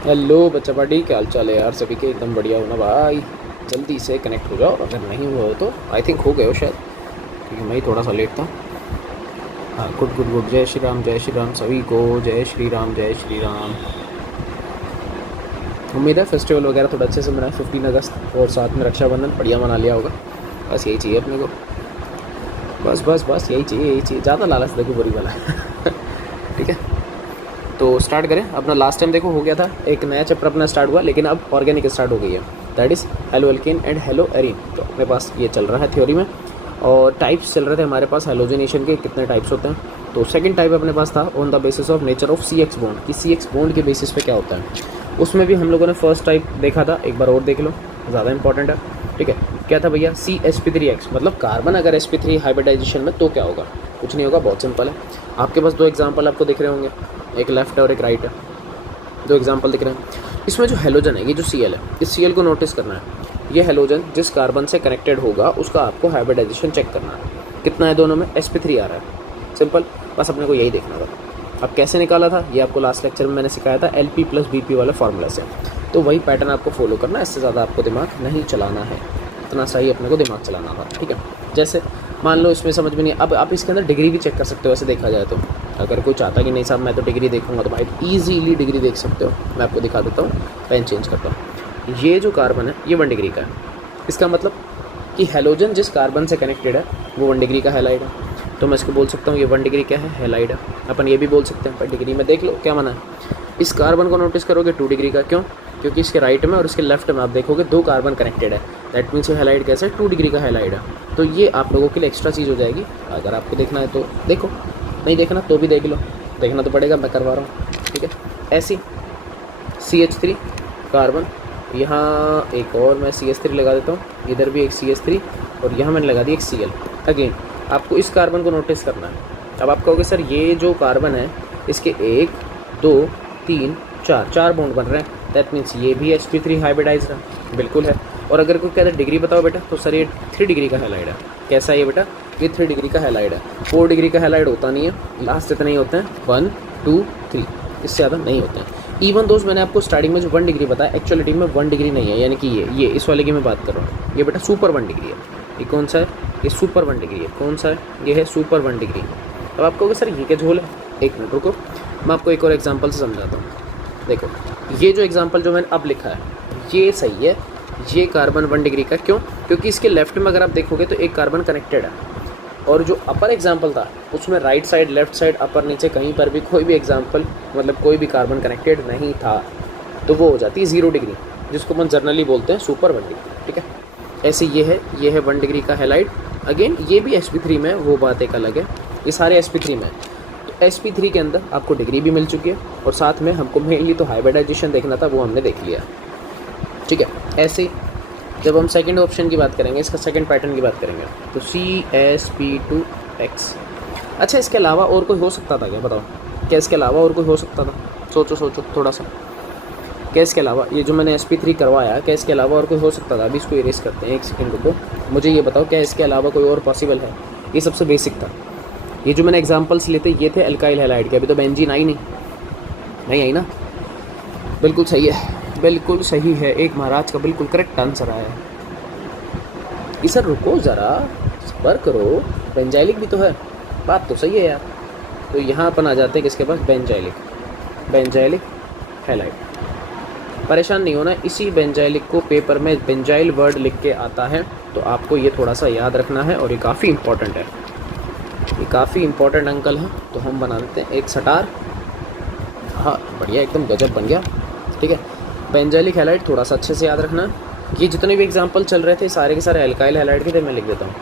Hello बच्चा party, क्या हाल चाल है यार सभी के? एकदम बढ़िया हो ना भाई? जल्दी से कनेक्ट हो जाओ, अगर नहीं हुआ हो तो। आई थिंक हो गए हो शायद, क्योंकि मैं ही थोड़ा सा लेट था। हाँ, गुड गुड गुड। जय श्री राम सभी को। जय श्री राम, जय श्री राम। उम्मीद है फेस्टिवल वगैरह थोड़ा अच्छे से मनाए, 15 अगस्त और साथ में रक्षाबंधन बढ़िया मना लिया होगा। बस यही चाहिए अपने को, बस बस बस यही चाहिए। ज़्यादा लालच देखो बुरी वाला। ठीक है, तो स्टार्ट करें अपना। लास्ट टाइम देखो हो गया था, एक नया चैप्टर अपना स्टार्ट हुआ, लेकिन अब ऑर्गेनिक स्टार्ट हो गई है। That is halo alkane and hello arene. तो अपने पास ये चल रहा है थ्योरी में, और टाइप्स चल रहे थे हमारे पास हेलोजनेशन के, कितने टाइप्स होते हैं। तो सेकंड टाइप अपने पास था on the basis of nature of C X bond, कि सी एक्स बॉन्ड के बेसिस पे क्या होता है। उसमें भी हम लोगों ने फर्स्ट टाइप देखा था, एक बार और देख लो, ज़्यादा इंपॉर्टेंट है। ठीक है, क्या था भैया? CsP3x, मतलब कार्बन अगर sp3 हाइब्रिडाइजेशन में तो क्या होगा? कुछ नहीं होगा, बहुत सिंपल है। आपके पास दो एग्जाम्पल आपको दिख रहे होंगे, एक लेफ्ट है और एक राइट है। दो एग्जाम्पल दिख रहे हैं। इसमें जो हेलोजन है, ये जो Cl है, इस Cl को नोटिस करना है। ये हेलोजन जिस कार्बन से कनेक्टेड होगा उसका आपको हाइब्रिडाइजेशन चेक करना है। कितना है दोनों में? sp3 आ रहा है। सिंपल, बस अपने को यही देखना था। अब कैसे निकाला था ये आपको लास्ट लेक्चर में मैंने सिखाया था, Lp+Bp वाले फार्मूला से। तो वही पैटर्न आपको फॉलो करना है, इससे ज़्यादा आपको दिमाग नहीं चलाना है। इतना सही अपने को दिमाग चलाना था। ठीक है, जैसे मान लो इसमें समझ में नहीं, अब आप इसके अंदर डिग्री भी चेक कर सकते हो। ऐसे देखा जाए तो अगर कोई चाहता कि नहीं साहब मैं तो डिग्री देखूंगा, तो भाई ईजीली डिग्री देख सकते हो। मैं आपको दिखा देता हूँ, पेन चेंज करता हूँ। ये जो कार्बन है ये 1 डिग्री का है। इसका मतलब कि हेलोजन जिस कार्बन से कनेक्टेड है वो 1 डिग्री का हैलाइड है। तो मैं इसको बोल सकता हूँ ये 1 डिग्री क्या है? हैलाइड है। अपन ये भी बोल सकते हैं, पर डिग्री में देख लो क्या माना है। इस कार्बन को नोटिस करोगे 2 डिग्री का, क्यों? क्योंकि इसके राइट में और इसके लेफ्ट में आप देखोगे 2 कार्बन कनेक्टेड है। दैट मीन्स ये हैलाइड कैसा है? 2 डिग्री का हैलाइड है। तो ये आप लोगों के लिए एक्स्ट्रा चीज़ हो जाएगी। अगर आपको देखना है तो देखो, नहीं देखना तो भी देख लो, देखना तो पड़ेगा, मैं करवा रहा हूँ। ठीक है, ऐसी CH3 कार्बन, यहाँ एक और मैं CH3 लगा देता हूँ, इधर भी एक CH3, और यहाँ मैंने लगा दी एक Cl। अगेन आपको इस कार्बन को नोटिस करना है। अब आप कहोगे सर ये जो कार्बन है इसके 1 2 3 4 बॉन्ड बन रहे हैं, दैट मीन्स ये भी sp3 हाइब्रिडाइज है। बिल्कुल है। और अगर कोई कहता है डिग्री बताओ बेटा, तो सर ये 3 डिग्री का हैलाइड है। कैसा है ये बेटा? ये 3 डिग्री का हैलाइड है। 4 डिग्री का हैलाइड होता नहीं है, लास्ट इतने ही होते हैं, 1 2 3, इससे ज़्यादा नहीं होते हैं। इवन दोस्त मैंने आपको स्टार्टिंग में जो 1 डिग्री बताया, एक्चुअलिटी में 1 डिग्री नहीं है, यानी कि ये इस वाले की मैं बात कर रहा हूँ। ये बेटा सुपर 1 डिग्री है। ये कौन सा है? ये सुपर 1 डिग्री है। कौन सा है? ये है सुपर 1 डिग्री। अब आप कहोगे सर ये क्या झोल है? एक मिनट रुको, मैं आपको एक और एग्जांपल से समझाता हूँ। देखो, ये जो एग्जांपल जो मैंने अब लिखा है ये सही है। ये कार्बन 1 डिग्री का, क्यों? क्योंकि इसके लेफ्ट में अगर आप देखोगे तो एक कार्बन कनेक्टेड है, और जो अपर एग्जाम्पल था उसमें राइट साइड, लेफ्ट साइड, अपर नीचे कहीं पर भी कोई भी एग्जाम्पल, मतलब कोई भी कार्बन कनेक्टेड नहीं था, तो वो हो जाती है 0 डिग्री, जिसको हम जर्नली बोलते हैं सुपर 1 डिग्री। ठीक है, ऐसे ये है 1 डिग्री का हैलाइड। अगेन ये भी sp3 में, वो बात एक अलग है। ये सारे sp3 में। तो sp3 के अंदर आपको डिग्री भी मिल चुकी है, और साथ में हमको मेनली तो हाइब्रिडाइजेशन देखना था, वो हमने देख लिया। ठीक है, ऐसे जब हम सेकंड ऑप्शन की बात करेंगे, इसका सेकंड पैटर्न की बात करेंगे, तो CsP2x। अच्छा, इसके अलावा और कोई हो सकता था क्या? बताओ, क्या इसके अलावा और कोई हो सकता था? सोचो थोड़ा सा। क्या इसके अलावा, ये जो मैंने sp3 करवाया, क्या इसके अलावा और कोई हो सकता था? अभी इसको इरेज करते हैं, एक सेकंड रुको। मुझे ये बताओ, क्या इसके अलावा कोई और पॉसिबल है? ये सबसे बेसिक था। ये जो मैंने एग्जाम्पल्स लेते ये थे एल्काइल हैलाइड के। अभी तो बेंजीन आई नहीं आई ना? बिल्कुल सही है, बिल्कुल सही है। एक महाराज का बिल्कुल करेक्ट आंसर आया है। सर रुको ज़रा, सब्र करो, बेंजाइलिक भी तो है। बात तो सही है यार। तो यहाँ अपन आ जाते हैं किसके पास? Benzylic halide. परेशान नहीं होना, इसी बेंजाइलिक को पेपर में बेंजाइल वर्ड लिख के आता है, तो आपको ये थोड़ा सा याद रखना है, और ये काफ़ी इंपॉर्टेंट है। ये काफ़ी इंपॉर्टेंट अंकल है। तो हम बना देते हैं एक सटार। हाँ बढ़िया, एकदम गजब बन गया। ठीक है, बेंजाइलिक हैलाइड थोड़ा सा अच्छे से याद रखना। ये जितने भी एग्जांपल चल रहे थे सारे के सारे एल्काइल हैलाइड के थे। मैं लिख देता हूँ,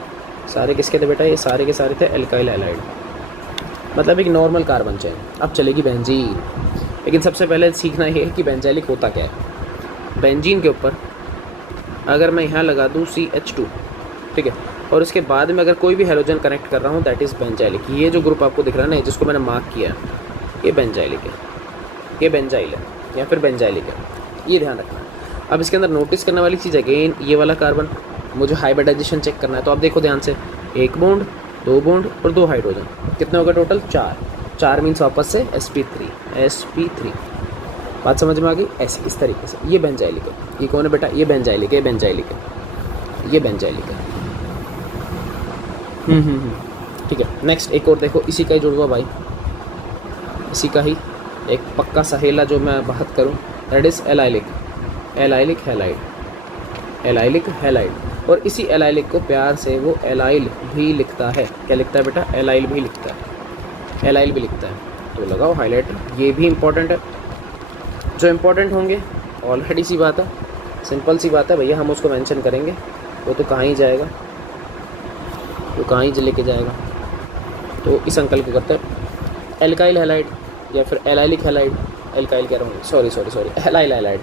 सारे किसके थे बेटा? ये सारे के सारे थे एल्काइल हैलाइड, मतलब एक नॉर्मल कार्बन चेन। अब चलेगी बेंजीन, लेकिन सबसे पहले सीखना ये है कि बेंजाइलिक होता क्या है। बेंजीन के ऊपर अगर मैं यहाँ लगा दूँ CH2, ठीक है, और इसके बाद में अगर कोई भी हेलोजन कनेक्ट कर रहा हूँ, दैट इज़ बेंजाइलिक। ये जो ग्रुप आपको दिख रहा है ना, जिसको मैंने मार्क किया है, ये बेंजाइलिक है, ये बेंजाइल है, या फिर बेंजाइलिक है। ये ध्यान रखना है। अब इसके अंदर नोटिस करने वाली चीज़ अगेन ये वाला कार्बन, मुझे हाइब्रिडाइजेशन चेक करना है। तो आप देखो ध्यान से, 1 बॉन्ड 2 बॉन्ड और 2 हाइड्रोजन, कितने हो गए टोटल? 4 मीन्स वापस से sp3। बात समझ में आ गई? ऐसे इस तरीके से ये बेंजाइलिक है। ये कौन है बेटा? ये बेंजाइलिक है, ये बेंजाइलिक है, ये बेंजाइलिक है। ठीक है। नेक्स्ट एक और देखो, इसी का ही जुड़वा भाई, इसी का ही एक पक्का सहेला जो मैं बात करूं, that is allylic. Allylic halide, allylic halide. और इसी एलाइलिक को प्यार से वो एलाइल भी लिखता है। क्या लिखता है बेटा? एलाइल भी लिखता है, एलाइल भी लिखता है। तो लगाओ हाईलाइटर, ये भी इंपॉर्टेंट है। जो इंपॉर्टेंट होंगे ऑलरेडी सी बात है, सिंपल सी बात है भैया, हम उसको मेंशन करेंगे। वो तो कहाँ ही जाएगा, वो कहाँ ही लेके जाएगा। तो इस अंकल को करते हैं एल्काइल हैलाइड या फिर एलाइलिक हैलाइड। एल्काइल कह रहा हूँ, सॉरी, एलाइल हैलाइड।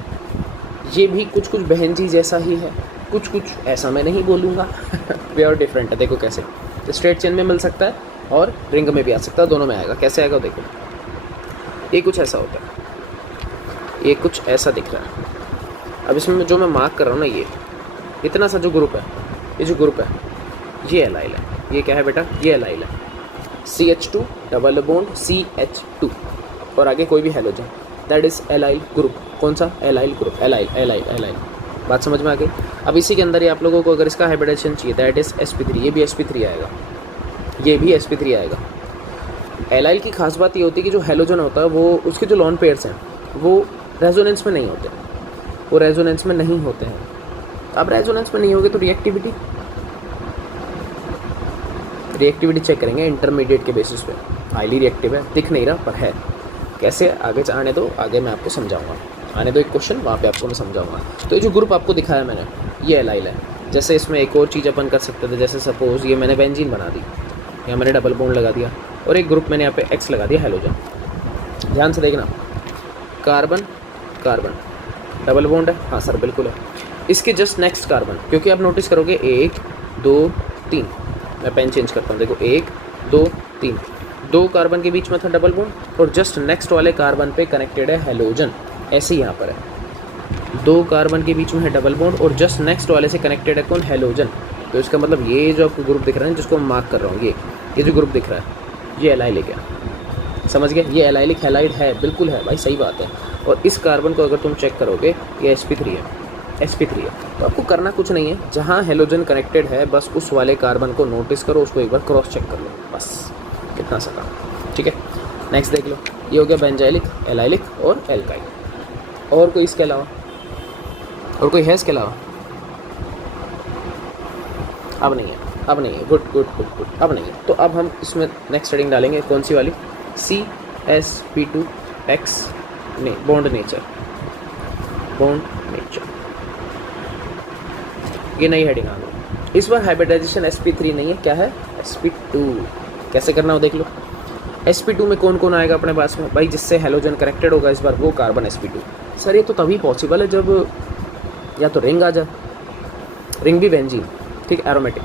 ये भी कुछ कुछ बहन जी जैसा ही है, कुछ कुछ ऐसा मैं नहीं बोलूँगा। वे और डिफरेंट है। देखो कैसे, तो स्ट्रेट चेन में मिल सकता है और रिंग में भी आ सकता है, दोनों में आएगा। कैसे आएगा देखो, ये कुछ ऐसा होता है, ये कुछ ऐसा दिख रहा है। अब इसमें जो मैं मार्क कर रहा हूँ ना, ये इतना सा जो ग्रुप है, ये जो ग्रुप है ये एलाइल है। ये क्या है बेटा? ये एलाइल है। CH2 डबल बॉन्ड CH2 और आगे कोई भी halogen, that is allyl group. कौन सा? Allyl group, allyl allyl allyl. बात समझ में आ गई? अब इसी के अंदर ही आप लोगों को अगर इसका हाइब्रिडाइजेशन चाहिए, दैट इज़ sp3। ये भी sp3 आएगा, ये भी sp3 आएगा। एलाइल की खास बात ये होती है कि जो हैलोजन होता है वो, उसके जो लॉन पेयर्स हैं वो रेजोनेंस में नहीं होते, वो रेजोनेंस में नहीं होते हैं। अब रेजोनेंस में नहीं होगे तो रिएक्टिविटी चेक करेंगे इंटरमीडिएट के बेसिस पे। हाईली रिएक्टिव है, दिख नहीं रहा पर है। कैसे? आगे आने दो, आगे मैं आपको समझाऊंगा। आने दो एक क्वेश्चन, वहाँ पे आपको मैं समझाऊंगा। तो ये जो ग्रुप आपको दिखाया मैंने, ये एलाइल है। जैसे इसमें एक और चीज़ अपन कर सकते थे, जैसे सपोज ये मैंने बेंजीन बना दी, या मैंने डबल बॉन्ड लगा दिया और एक ग्रुप मैंने यहाँ पे X लगा दिया, हैलोजन। ध्यान से देखना, कार्बन कार्बन डबल बॉन्ड है, हाँ सर बिल्कुल है। इसके जस्ट नेक्स्ट कार्बन, क्योंकि आप नोटिस करोगे 1 2 3, मैं पेन चेंज करता हूँ, देखो 1 2 3, 2 कार्बन के बीच में था डबल बॉन्ड और जस्ट नेक्स्ट वाले कार्बन पे कनेक्टेड है हैलोजन। ऐसे ही यहाँ पर है, 2 कार्बन के बीच में है डबल बॉन्ड और जस्ट नेक्स्ट वाले से कनेक्टेड है कौन? हैलोजन। तो इसका मतलब ये जो आपको ग्रुप दिख रहा है, जिसको मैं मार्क कर रहा हूँ, ये जो ग्रुप दिख रहा है, ये एलाइलिक है। समझ गए? ये एलाइलिक हैलाइड है, बिल्कुल है भाई, सही बात है। और इस कार्बन को अगर तुम चेक करोगे, ये sp3 है, sp3 है। तो आपको करना कुछ नहीं है, जहाँ हैलोजन कनेक्टेड है बस उस वाले कार्बन को नोटिस करो, उसको एक बार क्रॉस चेक कर लो, बस कितना सा काम। ठीक है, नेक्स्ट देख लो। ये हो गया बेंजाइलिक, एलाइलिक और एल्काइल। और कोई इसके अलावा, और कोई है इसके अलावा? अब नहीं है, अब नहीं है। गुड गुड गुड गुड, अब नहीं है। तो अब हम इसमें नेक्स्ट हेडिंग डालेंगे, कौन सी वाली? CsP2X bond nature, bond nature, ये नई हेडिंग आ गई। इस बार हाइब्रिडाइजेशन sp3 नहीं है, क्या है? sp2। कैसे करना हो देख लो। sp2 में कौन कौन आएगा अपने पास में भाई? जिससे हैलोजन कनेक्टेड होगा इस बार, वो कार्बन sp2। सर ये तो तभी पॉसिबल है जब या तो रिंग आ जाए, रिंग भी बेंजीन, ठीक, एरोमेटिक,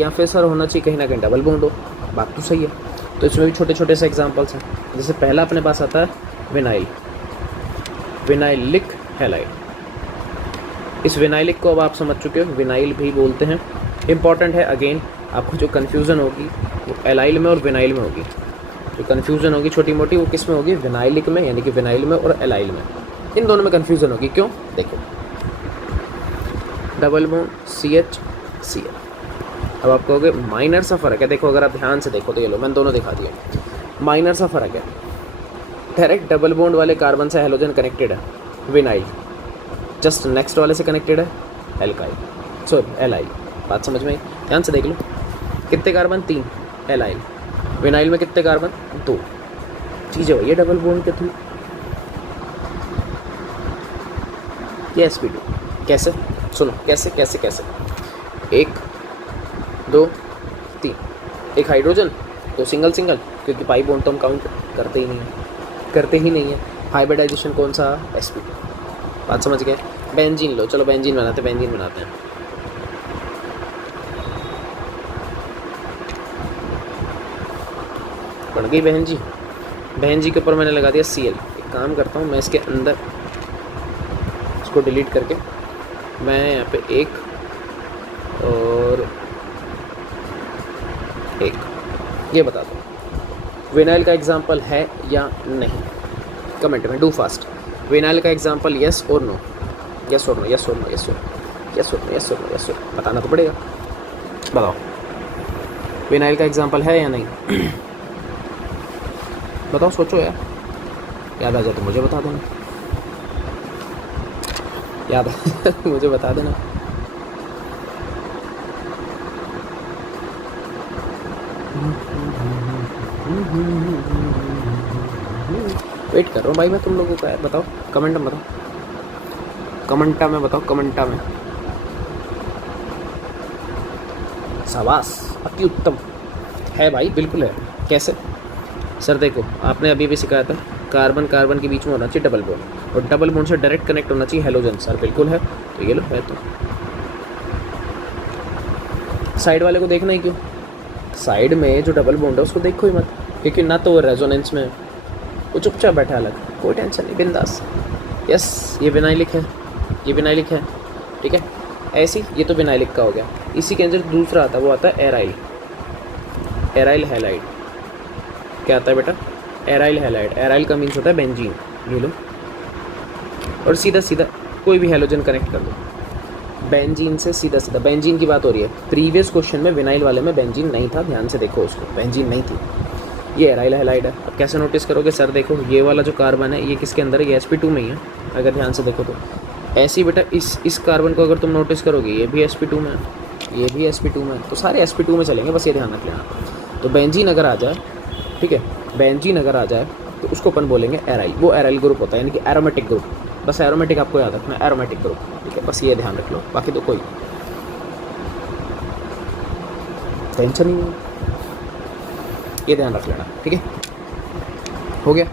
या फिर सर होना चाहिए कहीं ना कहीं डबल बॉन्ड हो। बात तो सही है। तो इसमें भी छोटे छोटे से एग्जांपल्स हैं। जैसे पहला अपने पास आता है विनाइल, विनाइलिक हैलाइड। इस विनाइलिक को अब आप समझ चुके हो, विनाइल भी बोलते हैं। इंपॉर्टेंट है, अगेन आपको जो कन्फ्यूज़न होगी वो एलाइल में और विनाइल में होगी। जो कन्फ्यूज़न होगी छोटी मोटी वो किस में होगी? विनाइलिक में, यानी कि विनाइल में और एलाइल में, इन दोनों में कन्फ्यूज़न होगी। क्यों? देखो, डबल बॉन्ड CH Cl। अब आप कहोगे माइनर सा फ़र्क है। देखो अगर आप ध्यान से देखो तो ये लो, मैंने दोनों दिखा दिए, माइनर सा फ़र्क है। डायरेक्ट डबल बॉन्ड वाले कार्बन से हैलोजन कनेक्टेड है, विनाइल। जस्ट नेक्स्ट वाले से कनेक्टेड है एल्काइल, सॉरी एलाइल। बात समझ में आई? ध्यान से देख लो, कितने कार्बन? 3, एलाइल। विनाइल में कितने कार्बन? 2। चीज़ें वही है डबल बॉन्ड के थ्रू। ये sp2 कैसे? सुनो कैसे कैसे कैसे। 1 2 3, एक हाइड्रोजन, 2 सिंगल सिंगल, क्योंकि पाई बॉन्ड तो हम काउंट करते ही नहीं है, करते ही नहीं है। हाइब्रिडाइजेशन कौन सा? sp2। बात समझ गए? बेंजीन लो, चलो बेंजीन बनाते हैं, बेंजीन बनाते हैं। पड़ गई बहन जी। बहन जी के ऊपर मैंने लगा दिया Cl। एक काम करता हूँ, मैं इसके अंदर इसको डिलीट करके मैं यहाँ पे 1 और 1 ये बता दो, विनाइल का एग्जाम्पल है या नहीं? कमेंट में डू फास्ट। विनाइल का एग्जाम्पल यस और नो, यस और नो, यस और नो, यस और यस और यस और यस और बताना तो पड़ेगा। बताओ विनाइल का एग्जाम्पल है या नहीं? बताओ, सोचो यार, याद आ जाए तो मुझे बता देना, याद आ जाए तो मुझे बता देना। वेट कर रहा हूँ भाई मैं तुम लोगों का, यार बताओ, कमेंट में बताओ, कमेंटा में बताओ, कमेंटा में। शाबाश, अति उत्तम है भाई, बिल्कुल है। कैसे सर? देखो आपने अभी भी सिखाया था, कार्बन कार्बन के बीच में होना चाहिए डबल बॉन्ड, और डबल बॉन्ड से डायरेक्ट कनेक्ट होना चाहिए हेलोजन। सर बिल्कुल है, तो ये लो है। तो साइड वाले को देखना ही क्यों? साइड में जो डबल बॉन्ड है उसको देखो ही मत, क्योंकि ना तो वो रेजोनेंस में, वो चुपचाप बैठा अलग, कोई टेंशन नहीं, बिंदास। यस, ये विनाइलिक है, ये विनाइलिक है, ठीक है। ऐसी ये तो विनाइलिक का हो गया। इसी के अंदर दूसरा आता है, वो आता है एराइल, एराइल हैलाइड। क्या आता है बेटा? Aryl halide. एराइल का मीन्स होता है बेंजीन। ले लो और सीधा सीधा कोई भी हैलोजन कनेक्ट कर दो बेंजीन से, सीधा सीधा। बेंजीन की बात हो रही है, प्रीवियस क्वेश्चन में विनाइल वाले में बेंजीन नहीं था, ध्यान से देखो उसको, बेंजीन नहीं थी, ये एराइल हैलाइड है। अब कैसे नोटिस करोगे? सर देखो ये वाला जो कार्बन है ये किसके अंदर है? ये sp2 में ही है, अगर ध्यान से देखो तो। ऐसे ही बेटा इस कार्बन को अगर तुम नोटिस करोगे, ये भी sp2 में है, ये भी sp2 में है, तो सारे sp2 में चलेंगे, बस ये ध्यान रख लेना। तो बेंजीन अगर आ जाए, ठीक है, बेंजीन अगर आ जाए तो उसको अपन बोलेंगे एराइल। वो एराइल ग्रुप होता है, यानी कि एरोमेटिक ग्रुप। बस एरोमेटिक आपको याद रखना, एरोमेटिक ग्रुप, ठीक है, बस ये ध्यान रख लो, बाकी तो कोई टेंशन नहीं है, ये ध्यान रख लेना, ठीक है, हो गया।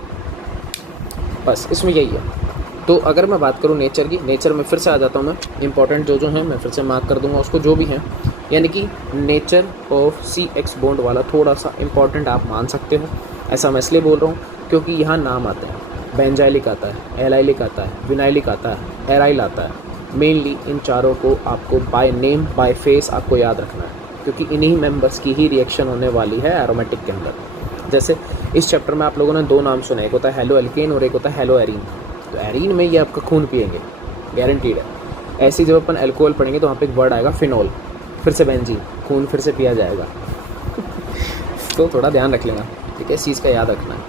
बस इसमें यही है। तो अगर मैं बात करूँ नेचर की, नेचर में फिर से आ जाता हूँ मैं, इंपॉर्टेंट जो हैं मैं फिर से मार्क कर दूंगा उसको, जो भी हैं, यानी कि नेचर ऑफ CX बॉन्ड वाला थोड़ा सा इंपॉर्टेंट आप मान सकते हो। ऐसा मैं इसलिए बोल रहा हूँ क्योंकि यहाँ नाम आते हैं, बेंजाइलिक आता है, एलाइलिक आता है, विनाइलिक आता है, एराइल आता है। मेनली इन चारों को आपको बाय नेम बाय फेस आपको याद रखना है, क्योंकि इन्हीं मेंबर्स की ही रिएक्शन होने वाली है एरोमेटिक के अंदर। जैसे इस चैप्टर में आप लोगों ने दो नाम सुने, एक होता है हेलो एल्केन और एक होता है हेलो एरीन। तो एरीन में ये आपका खून पिएंगे, गारंटीड है। ऐसे ही जब अपन अल्कोहल पढ़ेंगे तो वहाँ पे एक वर्ड आएगा फिनॉल, फिर से बेंजीन, खून फिर से पिया जाएगा। तो थोड़ा ध्यान रख लेना, ठीक है, इस चीज़ का याद रखना है।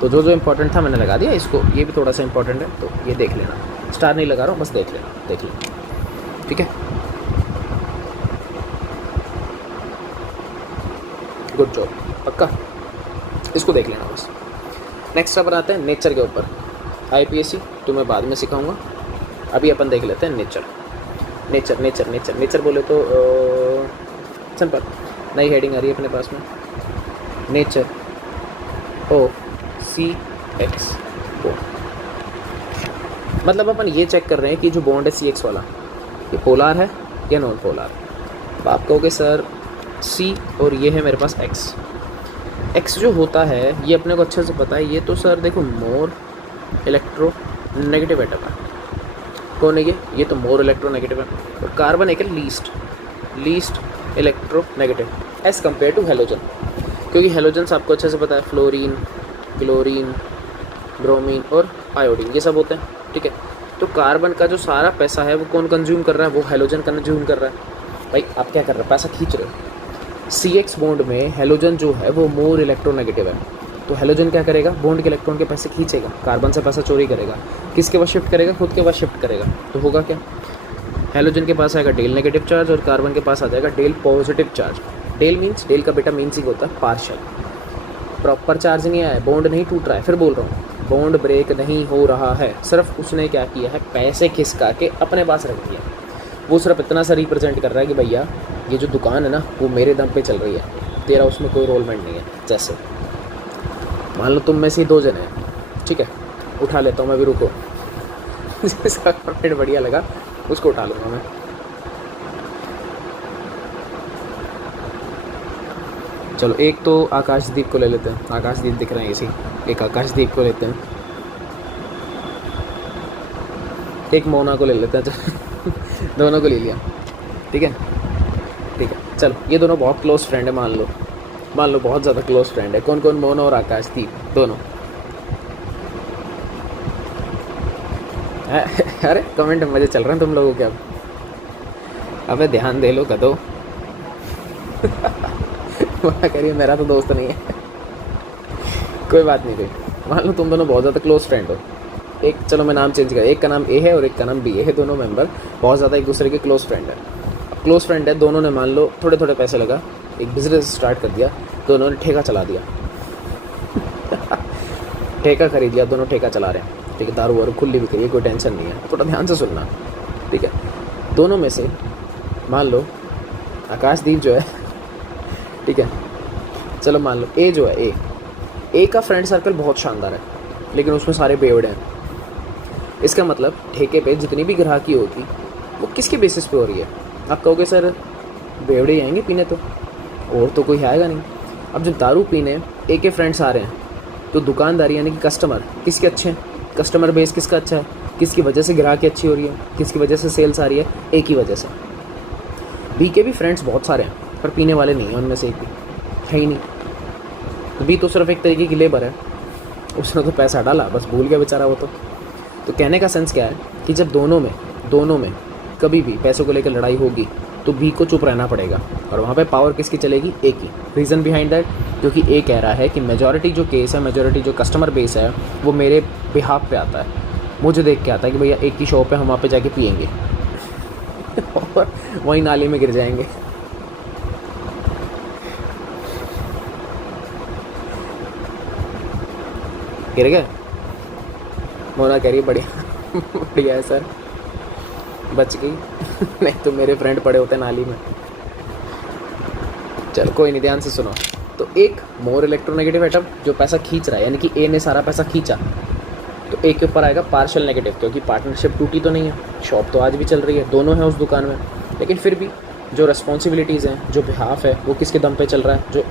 तो जो जो इंपॉर्टेंट था मैंने लगा दिया, इसको ये भी थोड़ा सा इंपॉर्टेंट है, तो ये देख लेना। स्टार नहीं लगा रहा हूँ, बस देख लेना, देख लेना, ठीक है। गुड जॉब, पक्का, इसको देख लेना बस। नेक्स्ट अपन आते हैं नेचर के ऊपर। IPSC तो मैं बाद में सिखाऊंगा, अभी अपन देख लेते हैं nature. Nature nature nature nature बोले तो सिंपल नई हेडिंग आ रही है अपने पास में, नेचर ऑफ CX बॉन्ड। मतलब अपन ये चेक कर रहे हैं कि जो बॉन्ड है CX वाला, ये पोलार है या नॉन पोलार। अब आप कहोगे सर C और ये है मेरे पास X जो होता है ये अपने को अच्छे से पता है। ये तो सर देखो मोर इलेक्ट्रो नेगेटिव एटम है। कौन है ये तो मोर इलेक्ट्रो नेगेटिव है। और कार्बन एक है least electronegative as compare to halogen, क्योंकि हेलोजन्स आपको अच्छे से पता है, फ्लोरीन, क्लोरीन, ब्रोमीन और आयोडीन, ये सब होते हैं, ठीक है। तो कार्बन का जो सारा पैसा है वो कौन कंज्यूम कर रहा है? वो हेलोजन कंज्यूम कर रहा है। भाई आप क्या कर रहे हो? पैसा खींच रहे हो। CX बॉन्ड में हेलोजन जो है वो मोर इलेक्ट्रोनेगेटिव है, तो हेलोजन क्या करेगा? बॉन्ड के इलेक्ट्रॉन के पैसे खींचेगा, कार्बन से पैसा चोरी करेगा, किसके पास शिफ्ट करेगा? खुद के पास शिफ्ट करेगा। तो होगा क्या? हेलोजन के पास आएगा डेल नेगेटिव चार्ज और कार्बन के पास आ जाएगा del positive charge. Del means, del का बेटा मीन्स ही होता है पार्शियल, प्रॉपर चार्ज नहीं आया, बॉन्ड नहीं टूट रहा है। फिर बोल रहा हूँ बॉन्ड ब्रेक नहीं हो रहा है, सिर्फ उसने क्या किया है? पैसे खिसका के अपने पास रख दिया। वो सिर्फ इतना सा रिप्रेजेंट कर रहा है कि भैया ये जो दुकान है ना वो मेरे दम पे चल रही है, तेरा उसमें कोई रोलमेंट नहीं है। जैसे मान लो तुम में से 2 जने हैं, ठीक है, उठा लेता हूँ मैं भी, रुको जिसका कमेंट बढ़िया लगा उसको उठा लूँगा मैं। चलो एक तो आकाशदीप को ले लेते हैं, आकाशदीप दिख रहे हैं इसी, एक आकाशदीप को लेते हैं, एक मोना को ले लेते हैं दोनों को ले लिया, ठीक है, ठीक है। चलो ये दोनों बहुत क्लोज फ्रेंड है, मान लो बहुत ज़्यादा क्लोज फ्रेंड है। कौन कौन? मोना और आकाशदीप दोनों। अरे कमेंट में मजे चल रहे हैं तुम लोगों के अब। अबे ध्यान दे लो कदो। वहाँ करिए मेरा तो दोस्त नहीं है। कोई बात नहीं। कोई मान लो तुम दोनों बहुत ज़्यादा क्लोज फ्रेंड हो। एक, चलो मैं नाम चेंज कर, एक का नाम ए है और एक का नाम बी है। दोनों मेंबर बहुत ज़्यादा एक दूसरे के क्लोज फ्रेंड है। अब क्लोज फ्रेंड है, दोनों ने मान लो थोड़े थोड़े पैसे लगा एक बिज़नेस स्टार्ट कर दिया। दोनों ने ठेका चला दिया। ठेका खरीद लिया, दोनों ठेका चला रहे हैं। ठीक है, दारू वारू खुली बिक रही है, कोई टेंशन नहीं है। थोड़ा ध्यान से सुनना, ठीक है। दोनों में से मान लो आकाशदीप जो है, ठीक है, चलो मान लो ए जो है, ए का फ्रेंड सर्कल बहुत शानदार है, लेकिन उसमें सारे बेवड़े हैं। इसका मतलब ठेके पे जितनी भी ग्राहकी होगी वो किसके बेसिस पे हो रही है? आप कहोगे सर बेवड़े ही आएंगे पीने, तो और तो कोई आएगा नहीं। अब जब दारू पीने ए के फ्रेंड्स आ रहे हैं तो दुकानदारी यानी कि कस्टमर किसके अच्छे हैं? कस्टमर बेस किसका अच्छा है? किसकी वजह से ग्राहकी अच्छी हो रही है? किसकी वजह से सेल्स आ रही है? ए की वजह से। बी के भी फ्रेंड्स बहुत सारे हैं पर पीने वाले नहीं हैं, उनमें से एक भी है ही नहीं। बी तो सिर्फ एक तरीके की लेबर है, उसने तो पैसा डाला बस भूल गया बेचारा वो तो कहने का सेंस क्या है कि जब दोनों में कभी भी पैसों को लेकर लड़ाई होगी तो बी को चुप रहना पड़ेगा और वहाँ पे पावर किसकी चलेगी? ए की। रीज़न बिहाइंड दैट, क्योंकि ए कह रहा है कि मेजॉरिटी जो केस है, मेजॉरिटी जो कस्टमर बेस है वो मेरे बिहाफ पे आता है, मुझे देख के आता है कि भैया एक की शॉप है, हम वहाँ पे जाके पियेंगे और वहीं नाली में गिर जाएंगे। गिर गए? मोना कह रही बढ़िया बढ़िया है सर, बच गई। नहीं तो मेरे फ्रेंड पड़े होते नाली में। चलो कोई नहीं, ध्यान से सुनो। तो एक मोर इलेक्ट्रोनेगेटिव एटम जो पैसा खींच रहा है, यानी कि ए ने सारा पैसा खींचा, तो ए के ऊपर आएगा पार्शियल नेगेटिव, क्योंकि पार्टनरशिप टूटी तो नहीं है, शॉप तो आज भी चल रही है, दोनों हैं उस दुकान में, लेकिन फिर भी जो रिस्पॉन्सिबिलिटीज़ हैं, जो बिहाफ है वो किसके दम पे चल रहा है? जो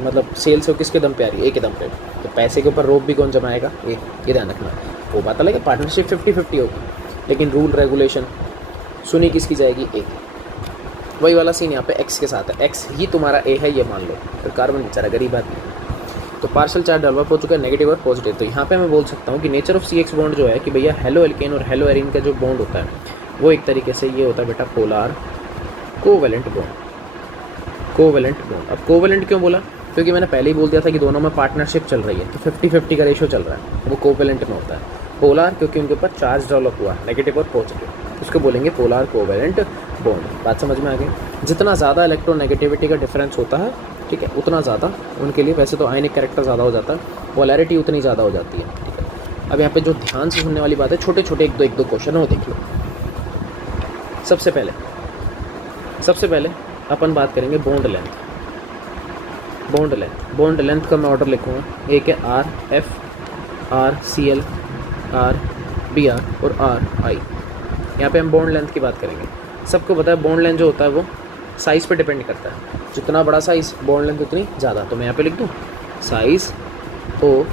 मतलब सेल्स है वो किसके दम पे आ रही है? ए के दम पे। तो पैसे के ऊपर रोप भी कौन जमाएगा? ये ध्यान रखना। वो बात अलग है, पार्टनरशिप 50-50 होगी, लेकिन रूल रेगुलेशन सुनी किसकी जाएगी? ए की। वही वाला सीन यहाँ पे एक्स के साथ है, एक्स ही तुम्हारा ए है ये मान लो, फिर कार्बन बेचारा गरीब आदमी। तो पार्शियल चार्ज डेवलप हो चुका है, नेगेटिव और पॉजिटिव। तो यहाँ पे मैं बोल सकता हूँ कि नेचर ऑफ CX बॉन्ड जो है कि भैया हेलो एल्केन और हेलो एरिन का जो बॉन्ड होता है वो एक तरीके से ये होता है बेटा polar covalent bond. Covalent bond, अब कोवेलेंट क्यों बोला? क्योंकि मैंने पहले ही बोल दिया था कि दोनों में पार्टनरशिप चल रही है, तो 50-50 का रेशो चल रहा है, वो कोवेलेंट में होता है। पोलार क्योंकि उनके ऊपर चार्ज डेवलप हुआ, नेगेटिव और पॉजिटिव, उसको बोलेंगे पोलार कोवेलेंट बॉन्ड। बात समझ में आ गई? जितना ज़्यादा इलेक्ट्रोनेगेटिविटी का डिफरेंस होता है, ठीक है, उतना ज़्यादा उनके लिए वैसे तो आयनिक कैरेक्टर ज़्यादा हो जाता है, पोलैरिटी उतनी ज़्यादा हो जाती है, ठीक है। अब यहाँ पे जो ध्यान से सुनने वाली बात है, छोटे छोटे एक दो क्वेश्चन हो, देख लो। सबसे पहले अपन बात करेंगे बॉन्ड लेंथ। बॉन्ड लेंथ का मैं ऑर्डर लिखूँगा, एक है RF, RCl, RBr और RI। यहाँ पे हम बॉन्ड लेंथ की बात करेंगे। सबको पता है बॉन्ड लेंथ जो होता है वो साइज़ पे डिपेंड करता है, जितना बड़ा साइज़ बॉन्ड लेंथ उतनी ज़्यादा। तो मैं यहाँ पे लिख दूँ साइज़ ऑफ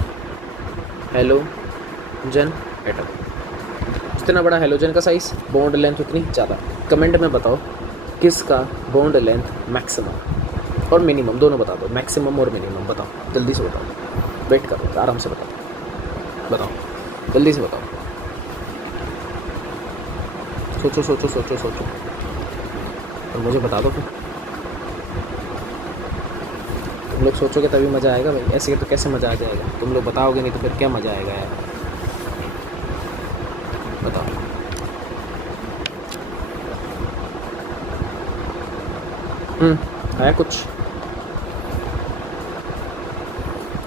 हेलोजन एटम, जितना बड़ा हेलोजन का साइज़ बॉन्ड लेंथ उतनी ज़्यादा। कमेंट में बताओ किसका बॉन्ड लेंथ मैक्सिमम और मिनिमम दोनों बता दो, मैक्सिमम और मिनिमम बताओ, जल्दी से बताओ, वेट करो, आराम से बताओ, जल्दी से बताओ, सोचो और मुझे बता दो। फिर तुम लोग सोचोगे तभी मज़ा आएगा भाई, ऐसे तो कैसे मज़ा आ जाएगा? तुम लोग बताओगे नहीं तो फिर क्या मज़ा आएगा यार? बताओ। है कुछ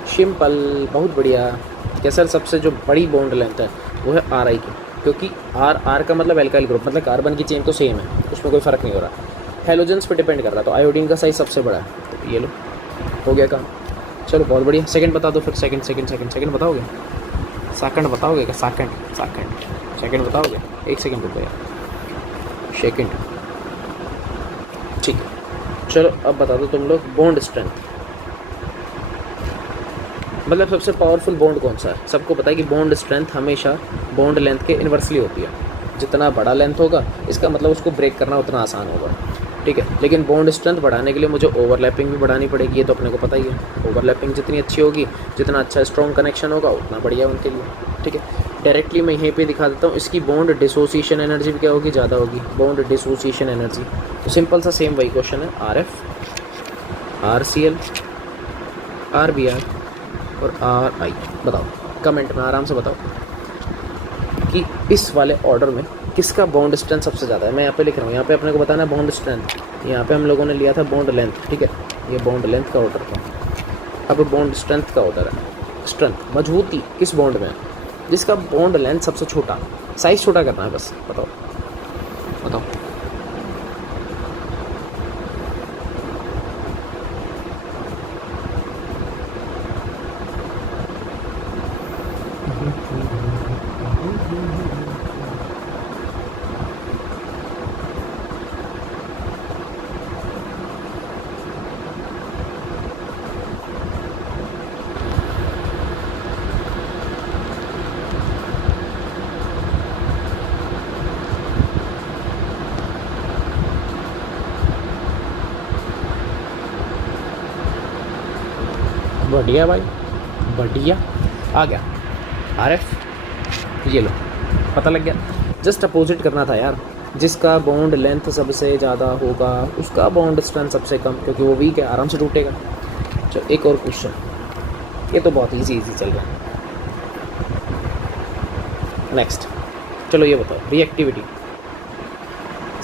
सिंपल, बहुत बढ़िया। क्या सर सबसे जो बड़ी बॉन्ड लेंथ है वो है RI की, क्योंकि R का मतलब एल्काइल ग्रुप, मतलब कार्बन की चेन तो सेम है, उसमें कोई फ़र्क नहीं हो रहा। हेलोजेंस पे डिपेंड कर रहा है, तो आयोडीन का साइज़ सबसे बड़ा है, तो ये लो हो गया काम। चलो बहुत बढ़िया। सेकंड बता दो फिर, सेकंड बताओगे? सेकंड बताओगे क्या? सेकंड बताओगे? एक सेकंड रुको यार, सेकंड, ठीक है। चलो अब बता दो तुम लोग बॉन्ड स्ट्रेंथ, मतलब सबसे पावरफुल बॉन्ड कौन सा है? सबको पता है कि बॉन्ड स्ट्रेंथ हमेशा बॉन्ड लेंथ के इन्वर्सली होती है। जितना बड़ा लेंथ होगा इसका मतलब उसको ब्रेक करना उतना आसान होगा, ठीक है। लेकिन बॉन्ड स्ट्रेंथ बढ़ाने के लिए मुझे ओवरलैपिंग भी बढ़ानी पड़ेगी, ये तो अपने को पता ही है। ओवरलैपिंग जितनी अच्छी होगी, जितना अच्छा स्ट्रॉन्ग कनेक्शन होगा, उतना बढ़िया उनके लिए, ठीक है। डायरेक्टली मैं यहीं पे दिखा देता हूँ, इसकी बॉन्ड डिसोसिएशन एनर्जी भी क्या होगी, ज़्यादा होगी, बॉन्ड डिसोसिएशन एनर्जी। तो सिंपल सा सेम वही क्वेश्चन है, R F, R C L, R B R और आर आई। बताओ कमेंट में आराम से बताओ कि इस वाले ऑर्डर में किसका बॉन्ड स्ट्रेंथ सबसे ज़्यादा है। मैं यहाँ पे लिख रहा हूँ, यहाँ पे अपने को बताना है बॉन्ड स्ट्रेंथ, यहाँ पे हम लोगों ने लिया था बॉन्ड लेंथ, ठीक है, ये बॉन्ड लेंथ का ऑर्डर था। अब बॉन्ड स्ट्रेंथ का ऑर्डर है, स्ट्रेंथ मजबूती किस बॉन्ड में है, जिसका बॉन्ड लेंथ सबसे छोटा, साइज़ छोटा करना है बस। बताओ बताओ। बढ़िया भाई, बढ़िया, आ गया आर एफ, ये लो पता लग गया। जस्ट अपोजिट करना था यार, जिसका बॉन्ड लेंथ सबसे ज़्यादा होगा उसका बॉन्ड स्ट्रेंथ सबसे कम, क्योंकि वो वीक है, आराम से टूटेगा। चलो एक और क्वेश्चन, ये तो बहुत इजी चल रहा है। नेक्स्ट चलो ये बताओ, रिएक्टिविटी,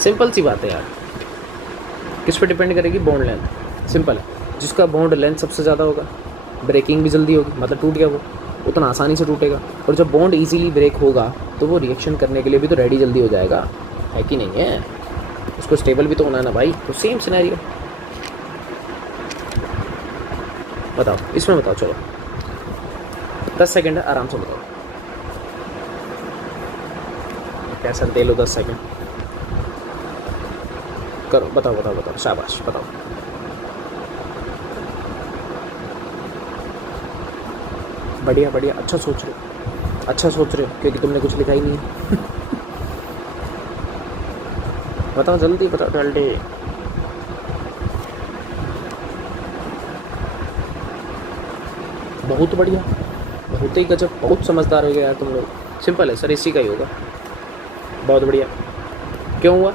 सिंपल सी बात है यार, किस पे डिपेंड करेगी, बॉन्ड लेंथ। सिंपल है, जिसका बॉन्ड लेंथ सबसे ज़्यादा होगा ब्रेकिंग भी जल्दी होगी, मतलब टूट गया वो उतना आसानी से टूटेगा, और जब बॉन्ड इजीली ब्रेक होगा तो वो रिएक्शन करने के लिए भी तो रेडी जल्दी हो जाएगा, है कि नहीं है, उसको स्टेबल भी तो होना है ना भाई। तो सेम सिनेरियो, बताओ इसमें बताओ। चलो 10 सेकेंड है, आराम से बताओ, कैसा दे लो 10 सेकेंड करो, बताओ बताओ बताओ, शाबाश बताओ। बढ़िया बढ़िया, अच्छा सोच रहे हो, अच्छा सोच रहे हो, क्योंकि तुमने कुछ लिखा ही नहीं है। बताओ जल्दी बताओ जल्दी। बहुत बढ़िया, बहुत ही गजब, बहुत समझदार हो गया यार तुम लोग। सिंपल है सर, इसी का ही होगा। बहुत बढ़िया, क्यों हुआ,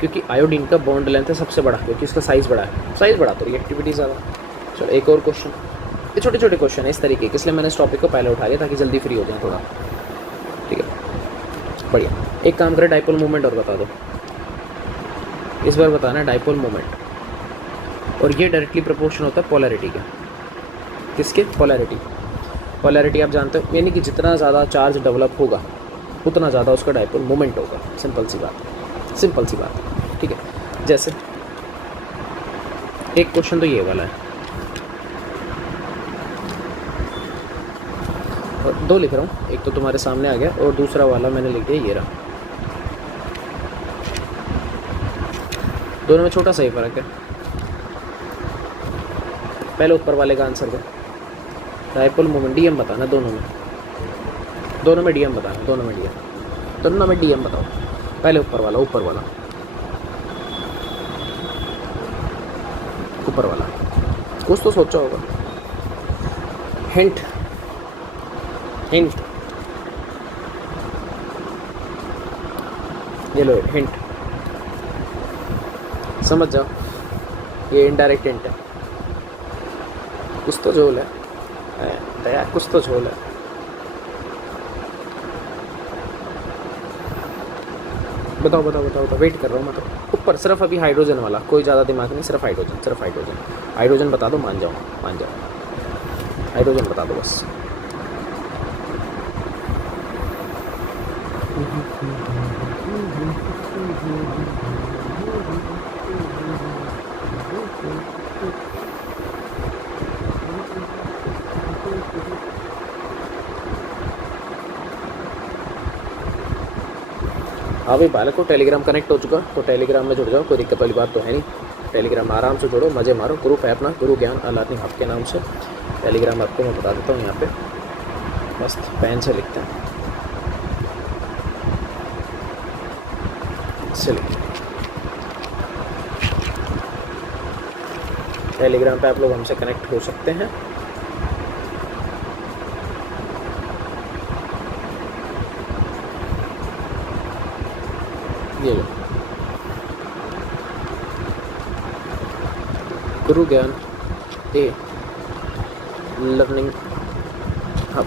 क्योंकि आयोडीन का बॉन्ड लेंथ है सबसे बड़ा, क्योंकि इसका साइज़ बड़ा है, साइज़ बड़ा तो रिएक्टिविटी ज़्यादा। चलो एक और क्वेश्चन, ये छोटे छोटे क्वेश्चन है इस तरीके के, इसलिए मैंने इस टॉपिक को पहले उठा लिया ताकि जल्दी फ्री हो जाए थोड़ा, ठीक है। बढ़िया, एक काम करें, डाइपोल मूवमेंट और बता दो, इस बार बताना है डाइपोल मूवमेंट, और ये डायरेक्टली प्रोपोर्शन होता है पोलैरिटी का। किसके, पोलैरिटी। पोलैरिटी आप जानते हो, यानी कि जितना ज़्यादा चार्ज डेवलप होगा उतना ज़्यादा उसका डाइपोल मूवमेंट होगा। सिंपल सी बात, सिंपल सी बात, ठीक है। जैसे एक क्वेश्चन तो ये वाला है, और दो लिख रहा हूँ, एक तो तुम्हारे सामने आ गया और दूसरा वाला मैंने लिख दिया ये रहा। दोनों में छोटा सा ही फर्क है। पहले ऊपर वाले का आंसर दो, डाइपोल मोमेंट डीएम बताना, दोनों में डीएम बताना, दोनों में डीएम बताओ। पहले ऊपर वाला, ऊपर वाला कुछ तो सोचा होगा। हिंट ये लो, हिंट समझ जाओ, ये इनडायरेक्ट हिंट है। कुछ तो झोल है दया, कुछ तो झोल है। बताओ बताओ बताओ बताओ, वेट कर रहा हूँ मैं तो। ऊपर सिर्फ अभी हाइड्रोजन वाला, कोई ज़्यादा दिमाग नहीं, सिर्फ हाइड्रोजन बता दो, मान जाओ हाइड्रोजन बता दो बस। हाँ भाई बालक को टेलीग्राम कनेक्ट हो चुका, तो टेलीग्राम में जुड़ जाओ, कोई दिक्कत वाली बात तो है नहीं। टेलीग्राम आराम से जुड़ो, मज़े मारो। ग्रुप है अपना, गुरु ज्ञान अलार्निंग हब के नाम से। टेलीग्राम आपको मैं बता देता हूँ, यहाँ पे मस्त पेन से लिखते हैं, इससे लिखते हैं। टेलीग्राम पे आप लोग हमसे कनेक्ट हो सकते हैं। गुरु ज्ञान ए लर्निंग हब,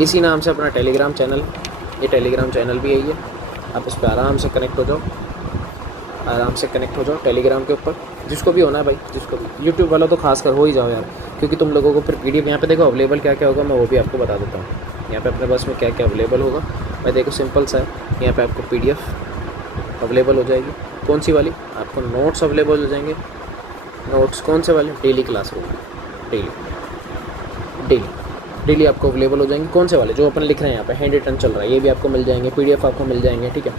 इसी नाम से अपना टेलीग्राम चैनल, ये टेलीग्राम चैनल भी यही है। आप उस पर आराम से कनेक्ट हो जाओ, आराम से कनेक्ट हो जाओ टेलीग्राम के ऊपर, जिसको भी होना है भाई, जिसको भी। यूट्यूब वाला तो खास कर हो ही जाओ यार, क्योंकि तुम लोगों को फिर PDF यहाँ पे देखो अवेलेबल क्या क्या होगा, मैं वो भी आपको बता देता हूँ। यहाँ पे अपने पास में क्या क्या अवेलेबल होगा, मैं देखो सिंपल सा है, यहाँ पे आपको PDF अवेलेबल हो जाएगी। कौन सी वाली? आपको नोट्स अवेलेबल हो जाएंगे। नोट्स कौन से वाले? डेली क्लासरूम, डेली आपको अवेलेबल हो जाएंगे। कौन से वाले? जो अपन लिख रहे हैं यहाँ पे, हैंड रिटन चल रहा है, ये भी आपको मिल जाएंगे। PDF आपको मिल जाएंगे, ठीक है।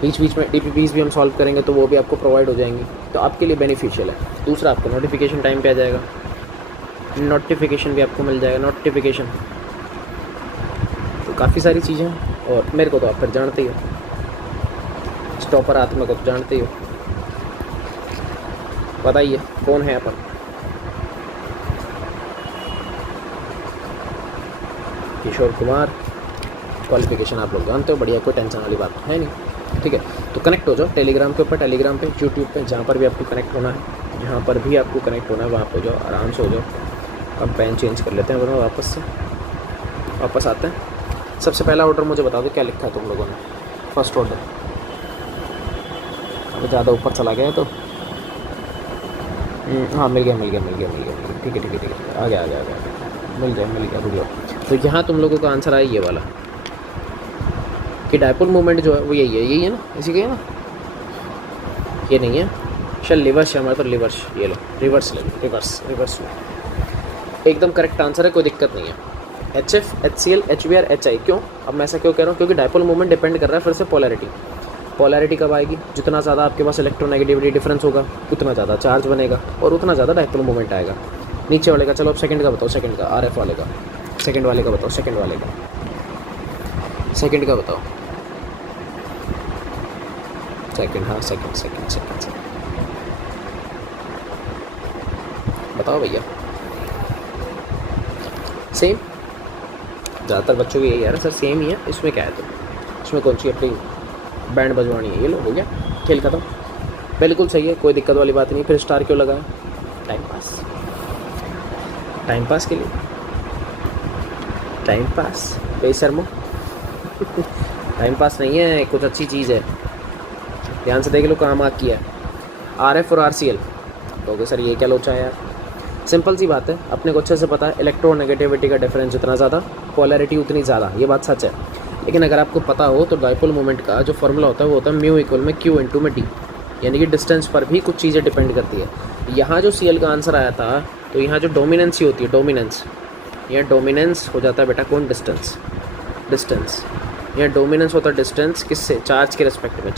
बीच बीच में DPPs भी हम सॉल्व करेंगे तो वो भी आपको प्रोवाइड हो जाएंगी, तो आपके लिए बेनिफिशियल है। दूसरा, आपको नोटिफिकेशन टाइम पे आ जाएगा, नोटिफिकेशन भी आपको मिल जाएगा, नोटिफिकेशन। तो काफ़ी सारी चीज़ें हैं। और मेरे को तो आप फिर जानते ही हो, स्टॉपर आत्मा को तो जानते ही हो। बताइए कौन है अपन? किशोर कुमार, क्वालिफिकेशन आप लोग जानते हो, बढ़िया, कोई टेंशन वाली बात है नहीं, ठीक है। तो कनेक्ट हो जाओ टेलीग्राम के ऊपर, टेलीग्राम पे, यूट्यूब पे, जहाँ पर भी आपको कनेक्ट होना है, जहाँ पर भी आपको कनेक्ट होना है वहाँ पे हो जाओ, आराम से हो जाओ। अब पेन चेंज कर लेते हैं, वरना वापस आते हैं। सबसे पहला ऑर्डर मुझे बता दो क्या लिखा है तुम लोगों ने? फर्स्ट ऑर्डर, अगर ज़्यादा ऊपर चला गया तो हाँ, मिल गया, ठीक है, आ गया, मिल गया, बढ़िया। तो यहाँ तुम लोगों का आंसर आया ये वाला, कि डायपोल मूवमेंट जो है वो यही है ना, इसी का है ना, ये नहीं है शायद, लिवर्स है हमारे तो, लिवर्स, ये लो, रिवर्स लो, एकदम करेक्ट आंसर है, कोई दिक्कत नहीं है। HF, HCl, HBr, HI। क्यों? अब मैं ऐसा क्यों कह रहा हूँ? क्योंकि डायपोल मूवमेंट डिपेंड कर रहा है फिर से पोलैरिटी कब आएगी? जितना ज़्यादा आपके पास इलेक्ट्रोनेगेटिविटी डिफरेंस होगा उतना ज़्यादा चार्ज बनेगा और उतना ज़्यादा डायपोल मूवमेंट आएगा। नीचे वाले का, चलो अब सेकंड का बताओ, सेकंड का, RF वाले का, सेकंड वाले का बताओ, सेकंड का बताओ, सेकंड, हाँ सेकंड बताओ भैया। सेम, ज़्यादातर बच्चों की यही है सर, सेम ही है, इसमें क्या है? तो इसमें कौन सी अपनी बैंड बजवानी है? ये लो, हो गया, खेल खत्म, बिल्कुल सही है, कोई दिक्कत वाली बात नहीं। फिर स्टार क्यों लगाया? टाइम पास के लिए, टाइम पास बेशर्मो टाइम पास नहीं है, कुछ अच्छी चीज़ है, ध्यान से देख लो कहाँ मार्क किया है। RF और RCl तो सर ये क्या लोचा है यार? सिंपल सी बात है, अपने को अच्छे से पता है इलेक्ट्रोनेगेटिविटी का डिफरेंस जितना ज़्यादा, पोलैरिटी उतनी ज़्यादा, ये बात सच है। लेकिन अगर आपको पता हो तो डायपोल मोमेंट का जो फॉर्मूला होता है वो होता है म्यू इक्वल में Q इंटू में D, यानी कि डिस्टेंस पर भी कुछ चीज़ें डिपेंड करती है। यहाँ जो Cl का आंसर आया था, तो यहाँ जो डोमिनेंस ही होती है, यहाँ डोमिनेंस हो जाता है बेटा कौन? डिस्टेंस, यहाँ डोमिनेंस होता है डिस्टेंस, किससे? चार्ज के रेस्पेक्ट में,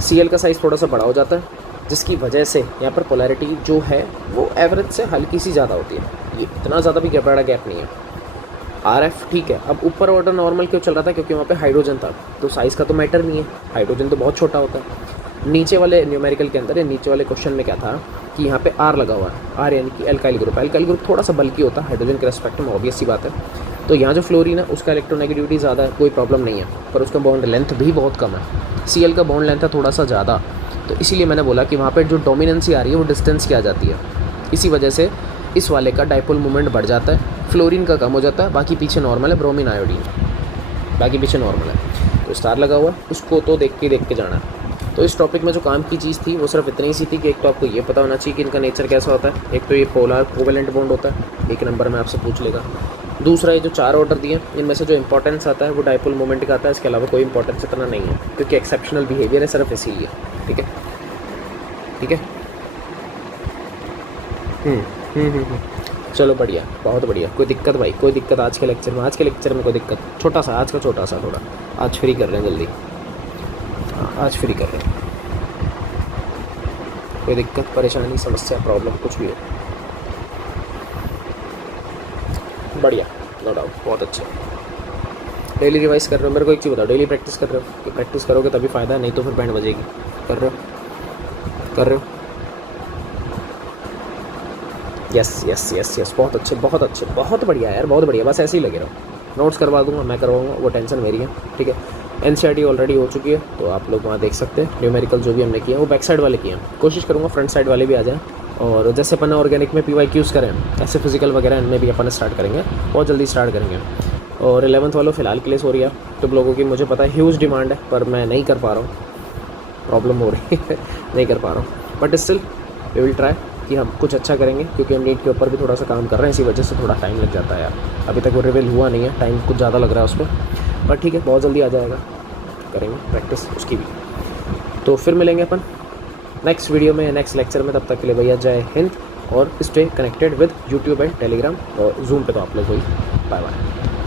Cl का साइज़ थोड़ा सा बड़ा हो जाता है, जिसकी वजह से यहाँ पर पोलैरिटी जो है वो एवरेज से हल्की सी ज़्यादा होती है, ये इतना ज़्यादा भी बड़ा गैप नहीं है। RF ठीक है, अब ऊपर ऑर्डर नॉर्मल क्यों चल रहा था? क्योंकि वहाँ पे हाइड्रोजन था, तो साइज़ का तो मैटर नहीं है, हाइड्रोजन तो बहुत छोटा होता है। नीचे वाले न्यूमेरिकल के अंदर, नीचे वाले क्वेश्चन में क्या था कि यहाँ पे R लगा हुआ है, R यानी कि एल्काइल ग्रुप थोड़ा सा बल्कि होता है हाइड्रोजन के रेस्पेक्ट में, ऑब्वियस सी बात है। तो यहाँ जो फ्लोरीन है उसका इलेक्ट्रोनेगेटिविटी ज़्यादा है, कोई प्रॉब्लम नहीं है, पर उसका बॉन्ड लेंथ भी बहुत कम है। Cl का बॉन्ड लेंथ है थोड़ा सा ज़्यादा, तो इसीलिए मैंने बोला कि वहाँ पे जो डोमिनेंसी आ रही है वो डिस्टेंस की आ जाती है, इसी वजह से इस वाले का डायपोल मोमेंट बढ़ जाता है, फ्लोरीन का कम हो जाता है, बाकी पीछे नॉर्मल है, ब्रोमीन आयोडीन बाकी पीछे नॉर्मल है। तो स्टार लगा हुआ है, उसको तो देख के जाना है। तो इस टॉपिक में जो काम की चीज़ थी वो सिर्फ इतनी ही सी थी कि एक तो आपको ये पता होना चाहिए कि इनका नेचर कैसा होता है। एक तो ये पोलर कोवेलेंट बॉन्ड होता है, एक नंबर में आपसे पूछ लेगा। दूसरा, ये जो 4 ऑर्डर दिए इनमें से जो इंपॉर्टेंस आता है वो डायपोल मोमेंट का आता है, इसके अलावा कोई इंपॉर्टेंस इतना नहीं है, क्योंकि एक्सेप्शनल बिहेवियर है सिर्फ इसीलिए। ठीक है। चलो बढ़िया, बहुत बढ़िया, कोई दिक्कत भाई, कोई दिक्कत आज के लेक्चर में कोई दिक्कत? छोटा सा आज का छोटा सा थोड़ा, आज फ्री कर रहे हैं जल्दी, आज फ्री कर रहे हैं, कोई दिक्कत, परेशानी, समस्या, प्रॉब्लम कुछ भी हो, बढ़िया, नो डाउट, बहुत अच्छा। डेली रिवाइज कर रहे हो? मेरे को एक चीज़ बताओ, डेली प्रैक्टिस कर रहे हो? कि प्रैक्टिस करोगे तभी फ़ायदा है, नहीं तो फिर बैंड बजेगी। कर रहे हो? यस, बहुत अच्छे, बहुत बढ़िया यार, बहुत बढ़िया, बस ऐसे ही लगे रहो। नोट्स करवा दूंगा, मैं करवाऊंगा, वो टेंशन मेरी है, ठीक है। NCERT ऑलरेडी हो चुकी है, तो आप लोग वहाँ देख सकते हैं। न्यूमेरिकल जो भी हमने किए हैं वो बैक साइड वाले किए हैं, कोशिश करूँगा फ्रंट साइड वाले भी आ जाएँ। और जैसे अपन ऑर्गेनिक में PYQs करें, ऐसे फिजिकल वगैरह इनमें भी अपन स्टार्ट करेंगे, बहुत जल्दी स्टार्ट करेंगे। और 11th वालों फ़िलहाल क्लेस हो रही है, तो लोगों की मुझे पता है ह्यूज डिमांड है, पर मैं नहीं कर पा रहा हूँ, प्रॉब्लम हो रही है नहीं कर पा रहा हूँ। But still we will try कि हम कुछ अच्छा करेंगे, क्योंकि हम नीट के ऊपर भी थोड़ा सा काम कर रहे हैं, इसी वजह से थोड़ा टाइम लग जाता है यार। अभी तक वो रिवील हुआ नहीं है, टाइम कुछ ज़्यादा लग रहा है उस पर, बट ठीक है, बहुत जल्दी आ जाएगा, करेंगे प्रैक्टिस उसकी भी। तो फिर मिलेंगे अपन नेक्स्ट वीडियो में, नेक्स्ट लेक्चर में। तब तक के लिए भैया जय हिंद, और stay connected with YouTube and Telegram और जूम पे तो आप लोग हुई। Bye bye.